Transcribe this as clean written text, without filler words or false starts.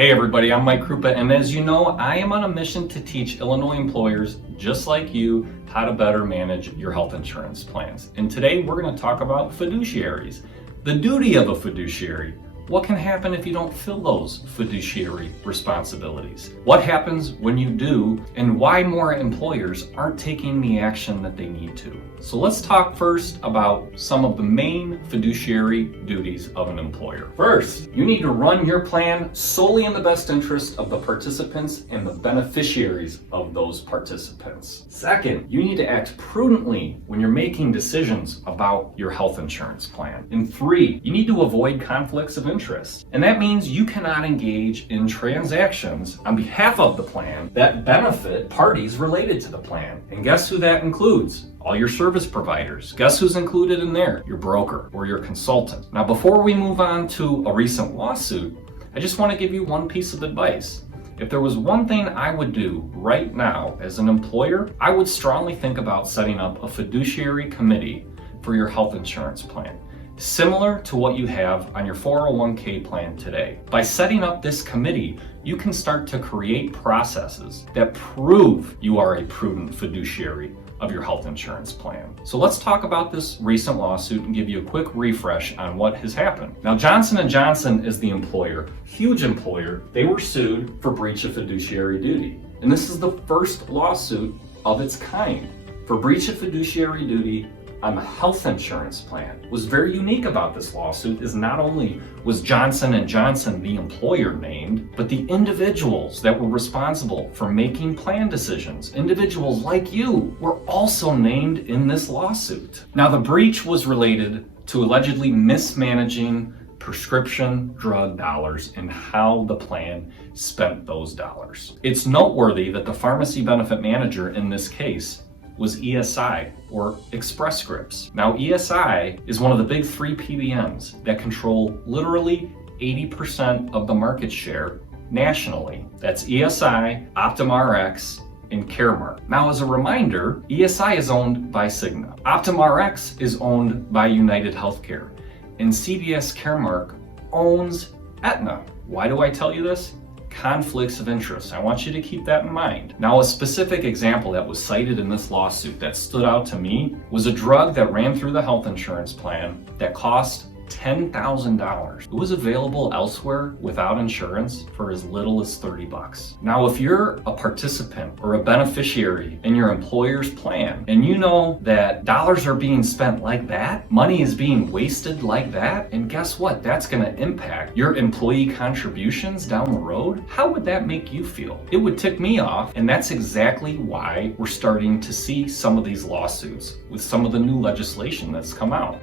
Hey everybody, I'm Mike Krupa, and as you know, I am on a mission to teach Illinois employers just like you how to better manage your health insurance plans. And today we're going to talk about fiduciaries, the duty of a fiduciary. What can happen if you don't fill those fiduciary responsibilities? What happens when you do, and why more employers aren't taking the action that they need to? So let's talk first about some of the main fiduciary duties of an employer. First, you need to run your plan solely in the best interest of the participants and the beneficiaries of those participants. Second, you need to act prudently when you're making decisions about your health insurance plan. And three, you need to avoid conflicts of interest. And that means you cannot engage in transactions on behalf of the plan that benefit parties related to the plan. And guess who that includes? All your service providers. Guess who's included in there? Your broker or your consultant. Now, before we move on to a recent lawsuit, I just want to give you one piece of advice. If there was one thing I would do right now as an employer, I would strongly think about setting up a fiduciary committee for your health insurance plan, similar to what you have on your 401k plan today. By setting up this committee, you can start to create processes that prove you are a prudent fiduciary of your health insurance plan. So let's talk about this recent lawsuit and give you a quick refresh on what has happened. Now, Johnson & Johnson is the employer, huge employer. They were sued for breach of fiduciary duty. And this is the first lawsuit of its kind for breach of fiduciary duty on the health insurance plan. What's very unique about this lawsuit is not only was Johnson & Johnson the employer named, but the individuals that were responsible for making plan decisions, individuals like you, were also named in this lawsuit. Now, the breach was related to allegedly mismanaging prescription drug dollars and how the plan spent those dollars. It's noteworthy that the pharmacy benefit manager in this case was ESI, or Express Scripts. Now, ESI is one of the big three PBMs that control literally 80% of the market share nationally. That's ESI, OptumRx, and Caremark. Now, as a reminder, ESI is owned by Cigna. OptumRx is owned by United Healthcare, and CVS Caremark owns Aetna. Why do I tell you this? Conflicts of interest. I want you to keep that in mind. Now, a specific example that was cited in this lawsuit that stood out to me was a drug that ran through the health insurance plan that cost $10,000. It was available elsewhere without insurance for as little as $30. Now, if you're a participant or a beneficiary in your employer's plan, and you know that dollars are being spent like that, money is being wasted like that, and guess what? That's going to impact your employee contributions down the road. How would that make you feel? It would tick me off, and that's exactly why we're starting to see some of these lawsuits with some of the new legislation that's come out.